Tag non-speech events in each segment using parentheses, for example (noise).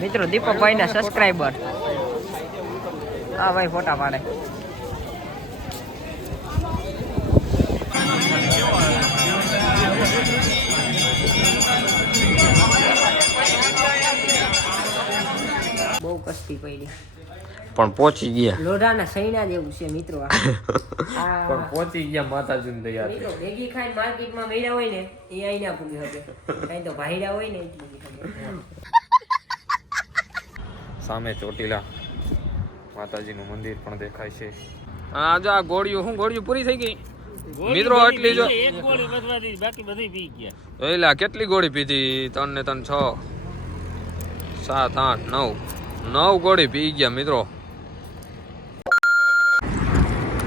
મિત્રો દીપકભાઈ ના સબસ્ક્રાઈબર હા ભાઈ ફોટા પાડે. બહુ કસ્તી પડી. પણ પહોંચી ગયા. લોઢાના સૈના જેવું છે મિત્રો (laughs) પણ પહોંચી ગયા માતાજીને દયા મિત્રો મેગી ખાઈને માર્કેટમાં મેળા હોય ને એ અહીં ના પૂરી હતી કઈ તો ભાઈડા હોય ને એટલી સામે ચોટીલા માતાજીનું મંદિર પણ દેખાય છે. આજે આ ગોળીઓ શું ગોળીઓ પૂરી થઈ ગઈ? મિત્રો આટલી જો એક ગોળી વધવા દીધી બાકી બધી પી ગયા. એલા કેટલી ગોળી પીધી? ત્રણ ને ત્રણ છ સાત આઠ નવ. નવ ગોળી પી ગયા મિત્રો.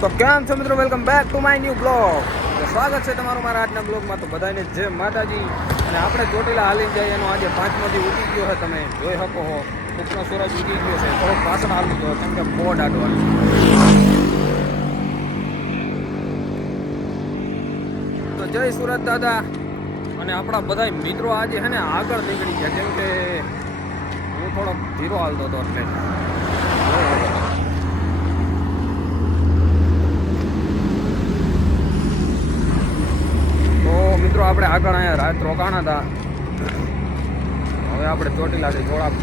તો કેમ છો મિત્રો? Welcome back to my new blog સ્વાગત છે તમારું મારા આજના બ્લોગમાં તો બધાને જય માતાજી. અને આપણે ચોટીલા હાલી જાય એનો આજે પાંચમો દી ઉઠી ગયો છે. તમે જોઈ શકો છો ઉપનો સૂરજ ઉગી ગયો છે. થોડોક પાછળ હાલતો હતો કેમ કે બહુ આડવાનું તો જય સુરત દાદા. અને આપણા બધા મિત્રો આજે છે ને આગળ નીકળી ગયા. કેમ કે હું થોડોક ધીરો હાલતો હતો એટલે. તો મિત્રો, આપણે આગળ અહીંયા રાત રોકાણા હતા. હવે આપણે ચોટીલાથી થોડાક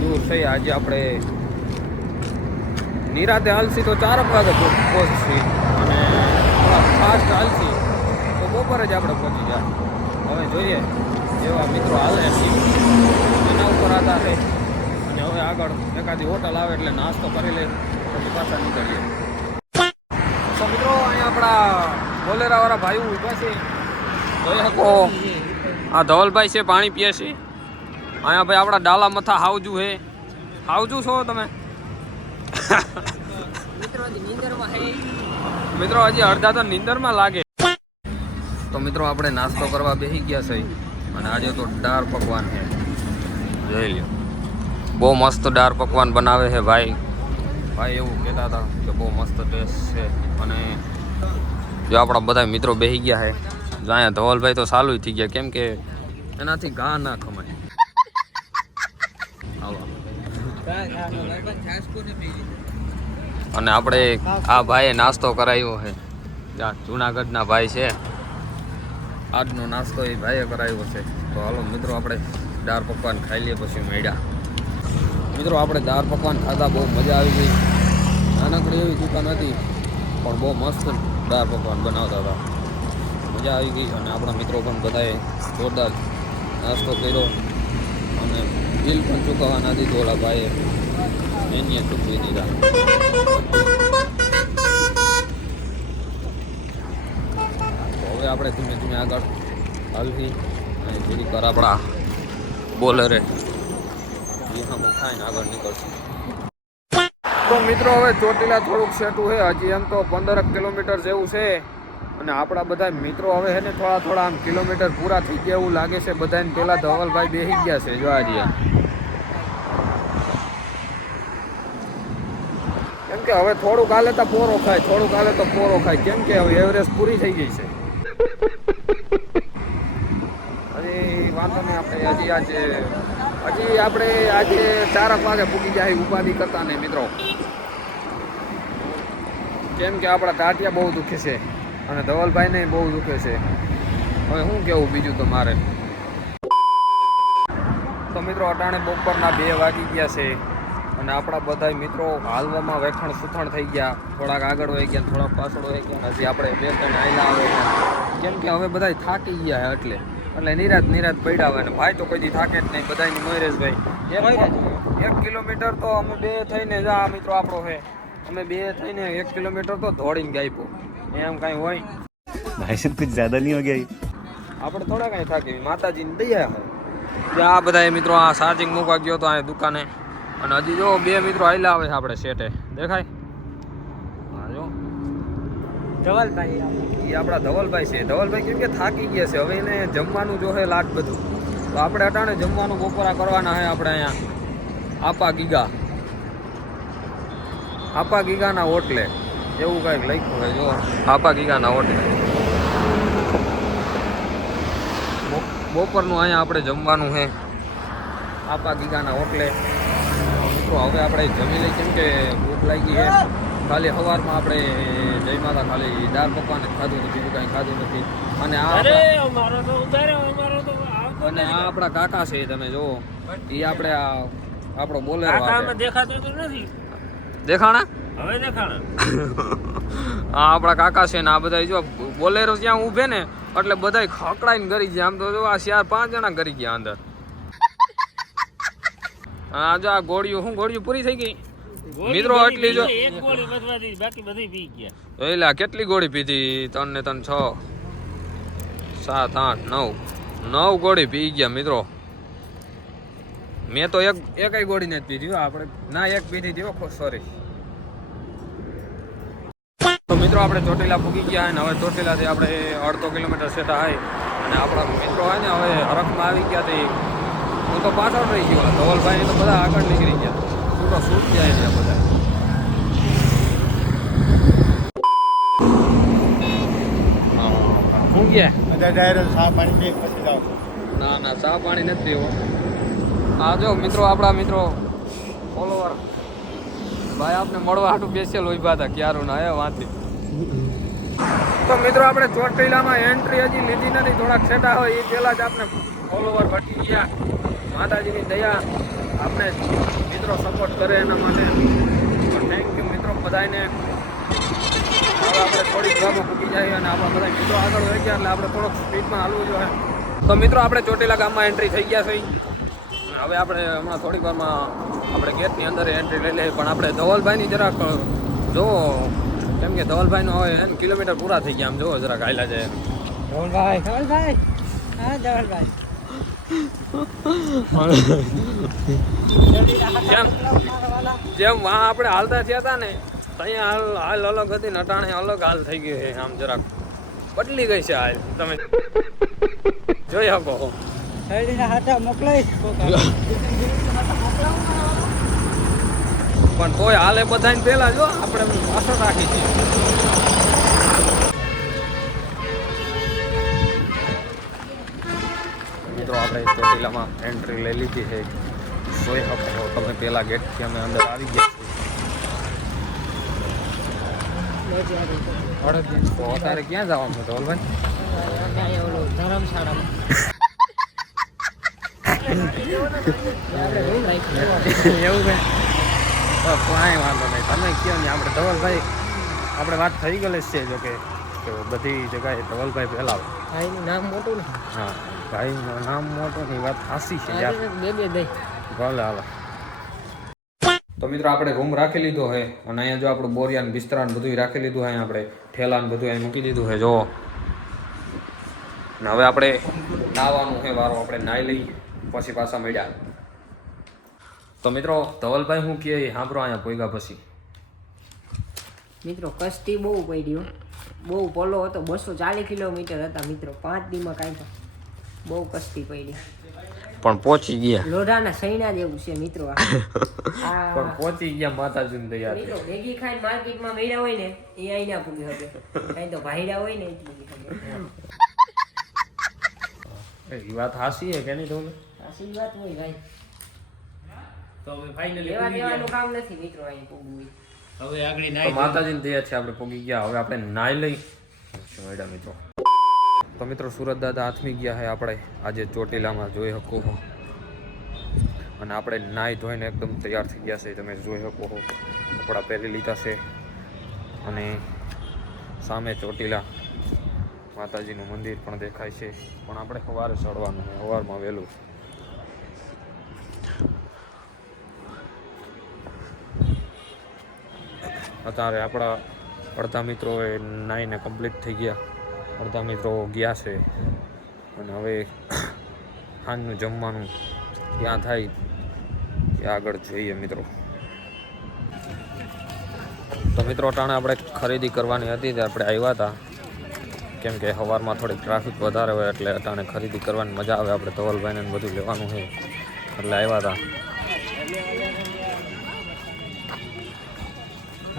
દૂર થઈ. આજે આપણે નિરાતે હાલસી તો ચારક વાગે પહોંચશી. અને થોડા ફાસ્ટ હાલસી તો બપોરે જ આપણે પહોંચી જાય હવે જોઈએ જેવા મિત્રો હાલે છે. એના ઉપર આધાર રહે અને હવે આગળ એકાદી હોટલ આવે એટલે નાસ્તો કરી લે પછી પાછા નીકળીએ. તો મિત્રો, અહીંયા આપણા બોલેરાવાળા ભાઈઓ ઊભા છે. આ ધવલભાઈ છે, પાણી પીએ છે. અહીંયા ભાઈ આપણા ડાલા મથા હાવજુ હે. હાવજુ છો તમે? મિત્રો, હજી અડધા તો નીંદરમાં લાગે. તો મિત્રો, આપણે નાસ્તો કરવા બેસી ગયા છે. અને આજે તો દાળ પકવાન છે. જોઈ લ્યો. બહુ મસ્ત દાળ પકવાન બનાવે છે ભાઈ. ભાઈ, એવું કહેતા હતા કે બહુ મસ્ત ટેસ્ટ છે. અને જો આપણા બધા મિત્રો બેસી ગયા છે. અહીંયા ધવલભાઈ તો સારું થઈ ગયા. કેમ કે એનાથી ઘા ના ખમાય. અને આપણે આ ભાઈએ નાસ્તો કરાવ્યો છે. જુનાગઢના ભાઈ છે. આજનો નાસ્તો એ ભાઈએ કરાવ્યો છે. તો હાલો મિત્રો, આપણે દાળ પકવાન ખાઈ લઈએ પછી મેળ્યા. મિત્રો, આપણે દાળ પકવાન ખાધા, બહુ મજા આવી ગઈ. નાનકડી એવી દુકાન હતી, પણ બહુ મસ્ત દાળ પકવાન બનાવતા હતા. મજા આવી ગઈ અને આપણા મિત્રો પણ બધાએ જોરદાર નાસ્તો કર્યો. અને બિલ પણ ચૂકવવા નથી ઓલા ભાઈએ એની ચૂકવી દીધા હવે આપણે ધીમે ધીમે આગળ હાલવી અને થોડી આપણા બોલરે વિહામો ખાઈને આગળ નીકળશું. તો મિત્રો, હવે ચોટીલા થોડુંક સેટું છે. હજી એમ તો પંદર કિલોમીટર જેવું છે. અને આપણા બધા મિત્રો હવે છે ને થોડા થોડા આમ કિલોમીટર પૂરા થઈ ગયા એવું લાગે છે. બધાને પેલા ધવલભાઈ બેસી ગયા છે, જો આજે. કેમ કે હવે થોડુંક હાલે તો પોરો ખાય, થોડુંક હાલે તો પોરો ખાય. કેમ કે હવે એવરેજ પૂરી થઈ ગઈ છે. હજી વાંધો નહીં આપણે હજી આજે, હજી આપણે આજે ચારક વાગે પૂકી જાય ઉપાધિ કરતા નહીં મિત્રો. કેમ કે આપણા ટાટિયા બહુ દુખે છે. અને ધવલભાઈને બહુ દુખે છે. હવે શું કેવું બીજું તો મારે? તો મિત્રો અટાણે બપોરના બે વાગી ગયા છે અને આપણા બધા મિત્રો હાલવામાં વેખણ સુથણ થઈ ગયા. થોડાક આગળ વહી ગયા થોડાક પાછળ વહી ગયા હજી આપણે બે ત્રણ આયલા આવે કેમ કે હવે બધા થાકી ગયા એટલે. એટલે નિરાત નિરાત પડ્યા હોય અને ભાઈ તો કોઈ દી થાકે જ નહીં બધાની મોયરેશભાઈ એક એક કિલોમીટર તો અમે બે થઈને જા મિત્રો આપણો છે. અમે બે થઈને એક કિલોમીટર તો દોડીને ગાયપો એમ કાંઈ હોય? ભાઈ સાહેબ કુછ જ્યાદા નહીં હો ગયા આપણે થોડા કાંઈ થાકી માતાજીની દયા હોય આ બધા મિત્રો આ ચાર્જિંગ મૂકવા ગયો હતો આ દુકાને. અને હજી જો બે મિત્રો આવેલા આવે છે આપણે સેટે દેખાય? હા જો. ધવલભાઈ. એ આપણા ધવલભાઈ છે. ધવલભાઈ કેમ કે થાકી ગયા છે. હવે એને જમવાનું જો હે લાટ બધું. તો આપણે અટાણે જમવાનું બપોરા કરવાના હે આપણે અહીંયા. આપા ગીગા. આપા ગીગાના ઓટલે એવું કંઈક લખ્યું છે જો આપા ગીગાના ઓટલે બપોરનું અહીંયા આપણે જમવાનું છે. આપા ગીગાના હોટલે મિત્રો હવે આપણે જમી લઈ કેમ કે ભૂખ લાગી છે. ખાલી સવારમાં આપણે જય માતા ખાલી દાળ પકવાન ખાધું નથી બીજું કાંઈ ખાધું નથી. અને આ અને આ આપણા કાકા છે તમે જુઓ. એ આપણે આ આપણો બોલેરો દેખાતું નથી. દેખાણા? હવે દેખાણા (laughs) આ આપણા કાકા છે ને આ બધા જો બોલેરો જ્યાં ઊભે ને એટલે બધા ખકડાઈને ગરી ગયા. આમ તો જો આ ચાર પાંચ જણા ગરી ગયા અંદર. આ જો આ ગોળીઓ શું ગોળીઓ પૂરી થઈ ગઈ? મિત્રો એટલી આટલી જો એક ગોળી બચવા બાકી બધી પી ગયા. એલા કેટલી ગોળી પીધી? ત્રણ ને ત્રણ છ. સાત આઠ નવ. નવ ગોળી પી ગયા મિત્રો. મેં તો એક એકય ગોળી નથી પીધી હો. આપણે ના એક પીધી હતી સોરી મિત્રો આપણે ચોટીલા પૂગી ગયા અને હવે ચોટીલાથી આપણે અડધો કિલોમીટર સેટા હોય અને આપણા મિત્રો હોય ને હવે હરખમાં આવી ગયા તે. હું તો પાછળ રહી ગયો ધવલભાઈ તો બધા આગળ નીકળી ગયા. તું તો શૂટ જાય છે બધા હું. ગયા? ના ના ચા પાણી નથી પીવો. હા જો મિત્રો આપણા મિત્રો ફોલોવર ભાઈ આપને મળવા હાટું સ્પેશિયલ ઊભા હતા ક્યારું ના એ વાંથી તો મિત્રો, આપણે ચોટીલામાં એન્ટ્રી હજી લીધી નથી. થોડાક છેટા હોય એ પહેલાં જ આપણે ફોલોવર ઘટી ગયા. માતાજીની દયા આપણે મિત્રો સપોર્ટ કરે એના માટે. થેન્ક યુ મિત્રો બધાને હવે આપણે થોડીક ભાગો પૂકી જાય અને આપણા બધા મિત્રો આગળ વહી ગયા એટલે આપણે થોડોક સ્પીડમાં હાલવું જોઈએ. તો મિત્રો, આપણે ચોટીલા ગામમાં એન્ટ્રી થઈ ગયા છે હવે આપણે હમણાં થોડીક વારમાં આપણે ગેટની અંદર એન્ટ્રી લઈ લઈએ. પણ આપણે ધવલભાઈની જરાક જોવો કેમ કે ધવલભાઈનો હવે કિલોમીટર પૂરા થઈ ગયા આમ જોવો જરાક આયલા છે ધવલભાઈ. ધવલભાઈ. હા ધવલભાઈ. જેમ વાહ આપણે હાલતા થયા હતા ને ત્યાં હાલ હાલ અલગ હતી ને અટાણે અલગ હાલ થઈ ગઈ છે આમ જરાક. બદલી ગઈ છે હાલ. તમે જોઈ શકો. મોકલાઈશ. પણ તોય હાલે બધાને પેલા જો આપણે પાછળ રાખી છીએ. મિત્રો આપણે ચોટીલામાં એન્ટ્રી લઈ લીધી છે. જોઈ શકો તમે પેલા ગેટથી અમે અંદર આવી ગયા છીએ. તો અત્યારે ક્યાં જવાનું છે ધવલભાઈ? ધર્મશાળામાં. (laughs) એવું છે. તો કાંઈ વાંધો નહીં. તમે કહો ને આપણે ધવલભાઈ આપણે વાત થઈ ગયેલી છે જો કે બધી જગ્યાએ ધવલભાઈ ફેલાવે. ભાઈનું નામ મોટું ને હા ભાઈનું નામ મોટું ની વાત હાસી છે યાર. બે બે દઈ. ભલે હાલો. તો મિત્રો આપણે રૂમ રાખી લીધો છે અને અહીંયા જો આપણું બોરિયાન બિસ્તરા ને બધું રાખી લીધું હોય આપણે ઠેલા ને બધું અહીં મૂકી દીધું છે જો. ને હવે આપણે નાવાનું છે વારો આપણે નાહી લઈએ. પછી પાછા મળ્યા. તો મિત્રો ધવલભાઈ હું કહે સાંભળો અહીંયા પોઈગા પછી. મિત્રો કસ્તી બહુ પડી હો બહુ પોલો હતો. બસો ચાલીસ કિલોમીટર હતા મિત્રો. પાંચ દીમાં કાંઈ બહુ કસ્તી પડી. પણ પહોંચી ગયા. લોઢાના સૈના જેવું છે મિત્રો (laughs) પણ પહોંચી ગયા માતાજીને દયા મિત્રો ખાઈ ખાઈને માર્કેટમાં મેળા હોય ને એ અહીં ના પૂરી શકે કાંઈ તો ભાઈડા હોય ને એ જ પૂગી શકે એ વાત હાસી હે કે નહીં તમને હાસી વાત હોય ભાઈ. તો હવે ફાઇનલી લેવા દેવાનું કામ નથી મિત્રો અહીં પૂગવું હવે આગળ નાઈ માતાજીની દયા છે આપણે પૂગી ગયા. હવે આપણે નાઈ લઈ. જોઈડા મિત્રો. તો મિત્રો સુરત દાદા હાથમી ગયા છે આપણે. આજે ચોટીલામાં જોઈ શકો હો. અને આપણે નાહી ધોઈને એકદમ તૈયાર થઈ ગયા છે. તમે જોઈ શકો છો કપડાં પહેરી લીધા છે. અને સામે ચોટીલા માતાજીનું મંદિર પણ દેખાય છે. પણ આપણે સવારે ચડવાનું છે. સવારમાં વહેલું. અત્યારે આપણા અડધા મિત્રો એ નાઈને કમ્પ્લીટ થઈ ગયા. અડધા મિત્રો ગયા છે. અને હવે સાંજનું જમવાનું ક્યાં થાય. ત્યાં આગળ જોઈએ મિત્રો. તો મિત્રો ટાણે આપણે ખરીદી કરવાની હતી તે આપણે આવ્યા હતા. કેમ કે સવારમાં થોડીક ટ્રાફિક વધારે હોય એટલે અટાણે ખરીદી કરવાની મજા આવે. આપણે ધવલભાઈને બધું લેવાનું છે. એટલે આવ્યા હતા.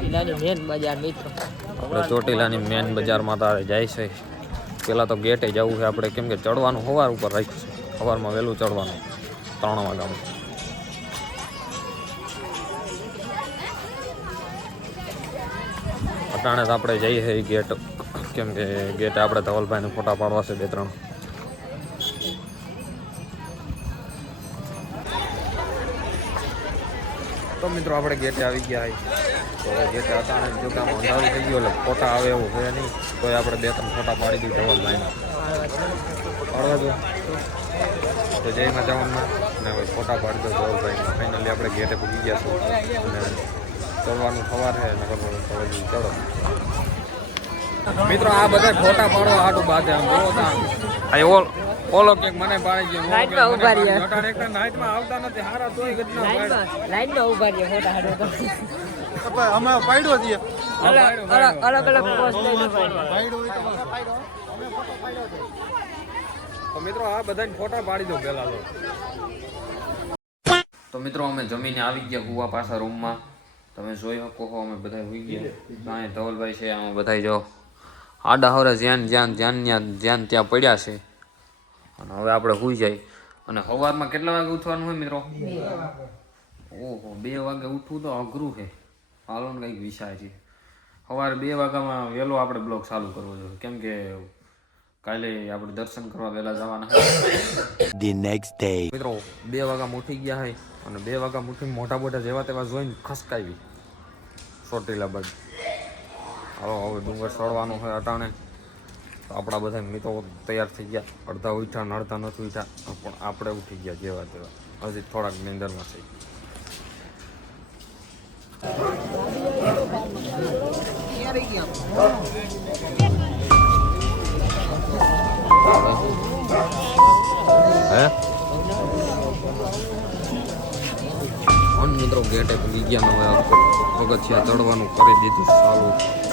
ચોટીલાની મેન બજાર મિત્રો. આપણે ચોટીલાની મેન બજારમાં તારે જાય છે. પહેલાં તો ગેટે જવું છે આપણે. કેમ કે ચડવાનું હવાર ઉપર રાખ્યું છે. હવારમાં વહેલું ચડવાનું. ત્રણ વાગ્યામાં અટાણે આપણે જઈએ છીએ ગેટ. કેમ કે ગેટ આપણે ધવલભાઈને ફોટા પાડવા છે બે ત્રણ. મિત્રો, આપણે ગેટે આવી ગયા તો હવે હતા અને જો કે આમ અંધારું થઈ ગયું, એટલે ફોટા આવે એવું છે નહીં. તો આપણે બે ત્રણ ફોટા પાડી દીધું ધવલભાઈને લાઈન તો જય માતાવનમાં ને ફોટા પાડી દો ધવલભાઈ ફાઇનલી આપણે ગેટે પૂગી ગયા છું અને ચડવાનું સવાર છે નગર ચડો. મિત્રો, આ બધા ફોટા પાડવા હાટું બાદ આમ જોવો ત્યાં ઓલ કેક મને પાડી ગયો Night માં ઊભા રહ્યા. અટાણે નાઈટમાં આવતા નથી હારા તોય ઘટના પાડે. લાઈનમાં લાઈનમાં ઊભા રહ્યા ફોટા હાટો તો. અમે પાડ્યો છીએ. અલગ અલગ અલગ પોસ્ટ લઈને પાડ્યો હોય તો પાડ્યો. અમે ફોટો પાડ્યો છે. તો મિત્રો આ બધાને ફોટા પાડી દો પહેલા તો. તો મિત્રો અમે જમીને આવી ગયા કુવા પાછા રૂમમાં તમે જોઈ શકો છો અમે બધા હોઈ ગયા. ત્યાં ધવલભાઈ છે અમે બધા જો આડા હવરે જ્યાં જ્યાં જ્યાં જ્યાં જ્યાં ત્યાં પડ્યા છે. અને હવે આપણે સુઈ જાય. અને સવારમાં કેટલા વાગે ઉઠવાનું હોય મિત્રો? ઓહો બે વાગે ઉઠવું તો અઘરું છે. હાલો ને કંઈક વિષય છે. સવારે બે વાગ્યામાં વહેલો આપણે બ્લોગ ચાલુ કરવો જોઈએ. કેમ કે કાલે આપણે દર્શન કરવા વહેલા જવાના ધી નેક્સ્ટ ડે મિત્રો બે વાગ્યા ઉઠી ગયા હોય અને બે વાગ્યા ઉઠીને મોટા મોટા જેવા તેવા જોઈને ખસકાવી ચોટીલા બાદ હાલો હવે ડુંગર ચડવાનું હોય અટાણે. તો આપણા બધા મિત્રો તૈયાર થઈ ગયા. અડધા ઉઠ્યા ને અડધા નથી ઉઠ્યા. પણ આપણે ઉઠી ગયા જેવા તેવા. હજી થોડાક નિંદરમાં થઈ હે? મિત્રો ગેટે ભૂલી ગયા હવે પગથિયા ચડવાનું કરી દીધું ચાલુ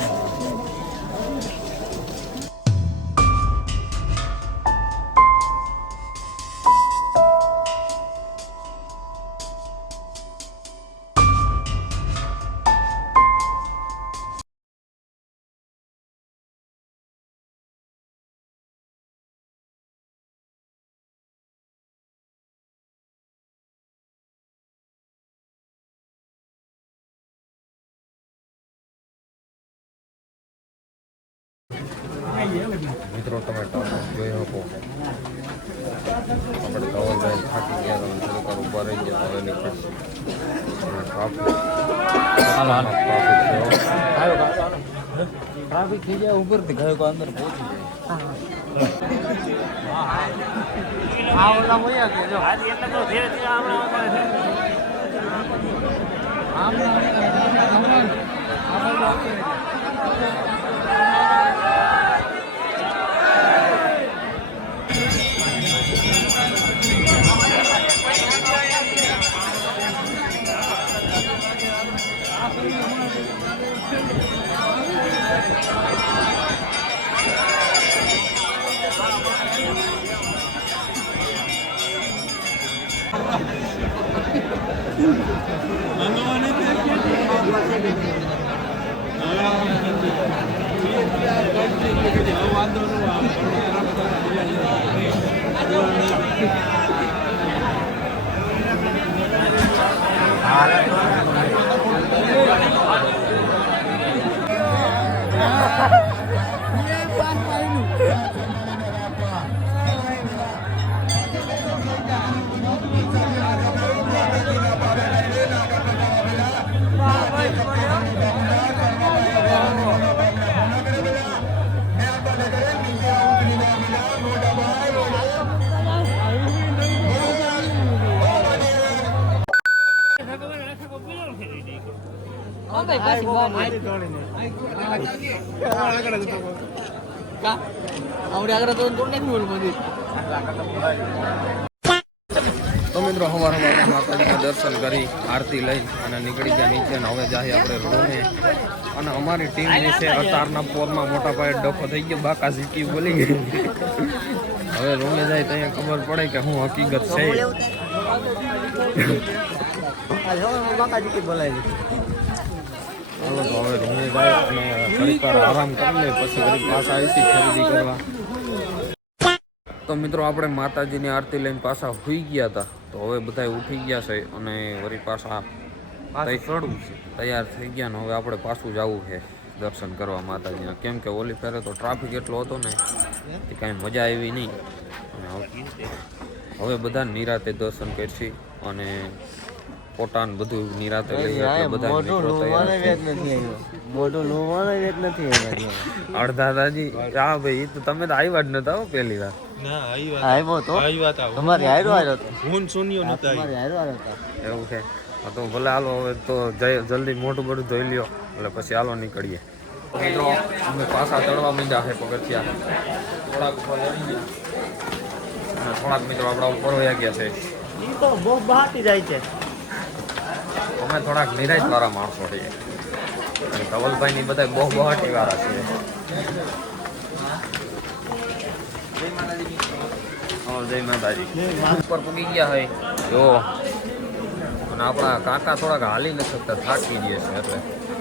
મિત્રો ટમેટા જોઈ શકો આપણે ધવલભાઈ થાકી ગયા તો થોડીક ઊભા રહી ગયા હવે નીકળશું ટ્રાફિક થઈ જાય ઉપરથી ગયો અંદર પહોંચી જાય આ ઓલા મોયા કે જો આજે એટલે તો ધીરે ધીરે હમણાં વધારે (laughs) છે. તો મિત્રો સવાર સવારમાં માતાજીના દર્શન કરી આરતી લઈ અને નીકળી ગયા નીચે અને હવે જાય આપણે રૂમે અને અમારી ટીમ જે છે અતારના પોરમાં મોટા પાયે ડખો થઈ ગયો બાકા ઝીકી બોલી ગઈ. હવે રૂમે જાય તો અહીંયા ખબર પડે કે હું હકીકત છે. ચાલો તો હવે રૂમે જાય અને ઘડીક આરામ કરી લે પછી ઘડીક પાછા આવીશું ખરીદી કરવા. તો મિત્રો આપણે માતાજીની આરતી લઈને પાછા હોઈ ગયા હતા. તો હવે બધા ઉઠી ગયા છે અને વળી પાછા તૈયાર થઈ ગયા ને હવે આપણે પાછું જવું છે દર્શન કરવા માતાજીના. કેમ કે ઓલી ફેરે તો ટ્રાફિક એટલો હતો ને કે કાંઈ મજા આવી નહીં. અને હવે બધા નિરાતે દર્શન કરશી અને પોતાન બધું નિરાતે લઈ એટલે બધા મોઢું નથી આવ્યો. મોઢું લોવાને વેત નથી આવ્યો છે. અડધા દાદી હા ભાઈ તો તમે તો આવ્યા જ નતા હો પહેલી વાર. આવ્યો તો તમારે આવ્યો હું તમારે આવ્યો એવું છે? તો ભલે હાલો હવે તો જય જલ્દી મોટું બધું ધોઈ લ્યો. એટલે પછી હાલો નીકળીએ. મિત્રો અમે પાછા ચડવા માંડ્યા છે પગથિયા. થોડાક ઉપર ચડી ગયા. થોડાક મિત્રો આપણા ઉપર વયા ગયા છે. તો બહુ બહાટી જાય છે. અમે થોડાક નિરાશ વાળા માણસો છીએ. અને ધવલભાઈ ની બધા બહુ બહાટી વાળા છીએ. જય માતાજી. ઉપર પૂગી ગયા હોય જો. અને આપણા કાકા થોડાક હાલી નથી શકતા થાકી ગયા છે એટલે.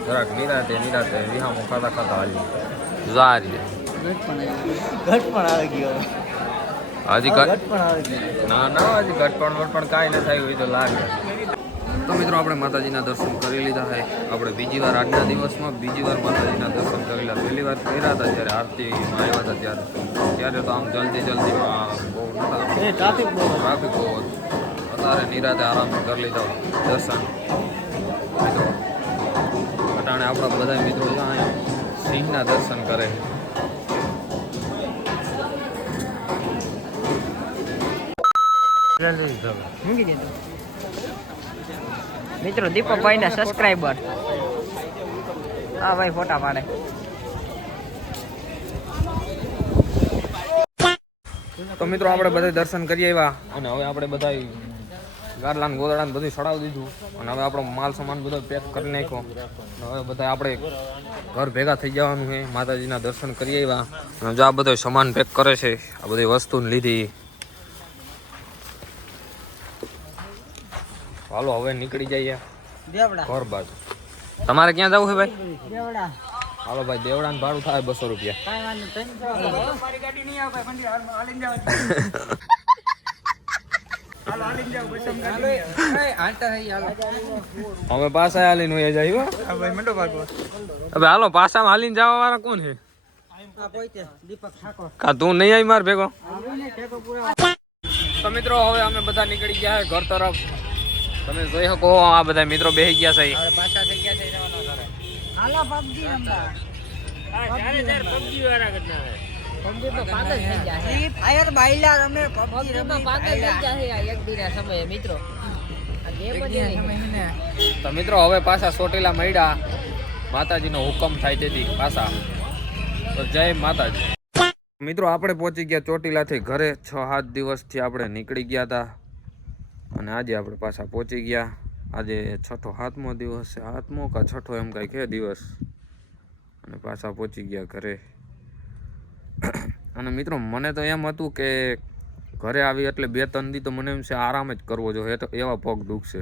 જરાક નિરાતે નિરાતે વિહામો ખાતા ખાતા હાલી જારી ઘટ પણ આવી ગયો. હજી ઘટ પણ આવી ગયો. ના ના હજી ઘટપણ વટપણ કાંઈ ન થાય હોય તો લાગે. મિત્રો આપણે માતાજીના દર્શન કરી લીધા છે. આપણે બીજી વાર આજના દિવસમાં બીજી વાર માતાજીના દર્શન કરેલા પહેલી વાર કર્યા હતા જ્યારે આરતીમાં આવ્યા હતા ત્યારે. ત્યારે તો આમ જલ્દી જલ્દી બહુ નહોતા ટ્રાફિક બહુ ટ્રાફિક બહુ હતું. અત્યારે નિરાતે આરામથી કરી લીધા દર્શન. મિત્રો અટાણે આપણા બધા મિત્રો અહીંયા સિંહના દર્શન કરે. જલ્દી મિત્રો, દીપકભાઈના સબસ્ક્રાઈબર હા ભાઈ, ફોટા પાડે. તો મિત્રો, આપણે બધા દર્શન કરી આવ્યા અને હવે આપણે બધા ગારલાન ગોદડા બધું સડાવી દીધું અને હવે આપણો માલ સામાન બધો પેક કરી નાખ્યો. હવે બધા આપણે ઘર ભેગા થઈ જવાનું છે. માતાજીના દર્શન કરી આવ્યા. અને જો આ બધો સામાન પેક કરે છે, આ બધી વસ્તુ લીધી. હાલો હવે નીકળી જઈએ. દેવડા. ઘર બાજુ. તમારે ક્યાં જવું છે ભાઈ? દેવડા. હાલો ભાઈ દેવડાનું ભાડું થાય બસો રૂપિયા. કાંઈ વાંધો ત્રણસો મારી ગાડી નહીં આવે ભાઈ હાલીને જાવ હાલો હાલીને જાવ બસ હાલતા થઈ હાલો. અમે પાછા હાલીને વયા જાય હો. હા ભાઈ મંડો ભાગવા હવે હાલો પાછામાં હાલીને જવા વાળા કોણ છે? આ પોઈતે દીપક ઠાકોર. કા તું નહીં આવી માર ભેગો? આવીને ટેકો પૂરા. તો મિત્રો હવે અમે બધા નીકળી ગયા છે ઘર તરફ. તમે જોઈ શકો આ બધા મિત્રો બેસી ગયા છે પાછા થઈ ગયા છે જવાનો ઘરે. હાલા પબજી રમવા. પબજી તો પાગલ થઈ ગયા છે. ફાયર બાઈલા રમે પબજી રમે પાગલ થઈ ગયા છે એક દિના સમયે મિત્રો. આ ગેમ જ એવી તો મિત્રો હવે પાછા સોટેલા મળ્યા. માતાજીનો હુકમ થાય તેથી પાછા. તો જય માતાજી. મિત્રો આપણે પહોંચી ગયા ચોટીલાથી ઘરે. છ સાત દિવસથી આપણે નીકળી ગયા હતા. અને આજે આપણે પાછા પહોંચી ગયા. આજે છઠ્ઠો સાતમો દિવસ છે. સાતમો કાં છઠ્ઠો એમ કાંઈ કે દિવસ. અને પાછા પહોંચી ગયા ઘરે. અને મિત્રો, મને તો એમ હતું કે ઘરે આવી એટલે બે ત્રણ દી તો મને એમ છે આરામ જ કરવો જોઈએ. તો એવા પગ દુખશે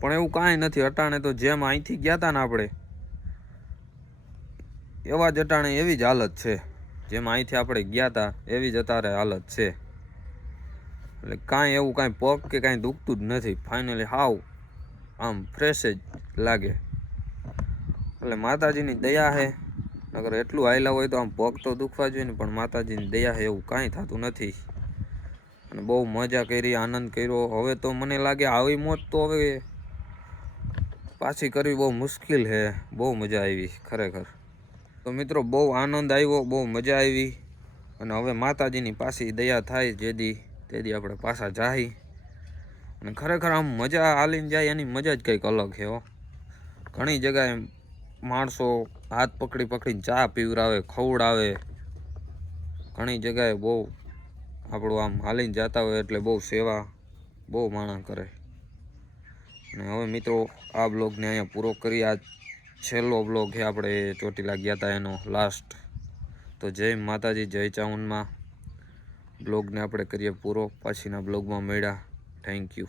પણ એવું કાંઈ નથી. અટાણે તો જેમ અહીંથી ગયા હતા ને આપણે, એવા જ અટાણે એવી જ હાલત છે. જેમ અહીંથી આપણે ગયા હતા એવી જ અત્યારે હાલત છે. એટલે કાંઈ એવું કાંઈ પગ કે કાંઈ દુખતું જ નથી. ફાઇનલી હાવ આમ ફ્રેશ જ લાગે. એટલે માતાજીની દયા છે નગર એટલું હાયલા હોય તો આમ પગ તો દુખવા જોઈએ ને, પણ માતાજીની દયા હે એવું કાંઈ થતું નથી. અને બહુ મજા કરી, આનંદ કર્યો. હવે તો મને લાગે આવી મોત તો હવે પાછી કરવી બહુ મુશ્કેલ છે બહુ મજા આવી ખરેખર. તો મિત્રો, બહુ આનંદ આવ્યો, બહુ મજા આવી. અને હવે માતાજીની પાછી દયા થાય જેદી તેદી આપણે પાછા જાય અને ખરેખર આમ મજા હાલીને જાય એની મજા જ કંઈક અલગ છે ઘણી જગ્યાએ માણસો હાથ પકડી પકડીને ચા પીવરાવે, ખવડાવે. ઘણી જગ્યાએ બહુ આપણું આમ હાલીને જતા હોય એટલે બહુ સેવા, બહુ માણા કરે. અને હવે મિત્રો, આ બ્લોગને અહીંયા પૂરો કરી આ છેલ્લો બ્લોગ છે આપણે ચોટીલા ગયા હતા એનો લાસ્ટ તો જય માતાજી, જય ચાઉનમાં. બ્લોગને આપણે કરીએ પૂરો. પછીના બ્લોગમાં મળ્યા. Thank you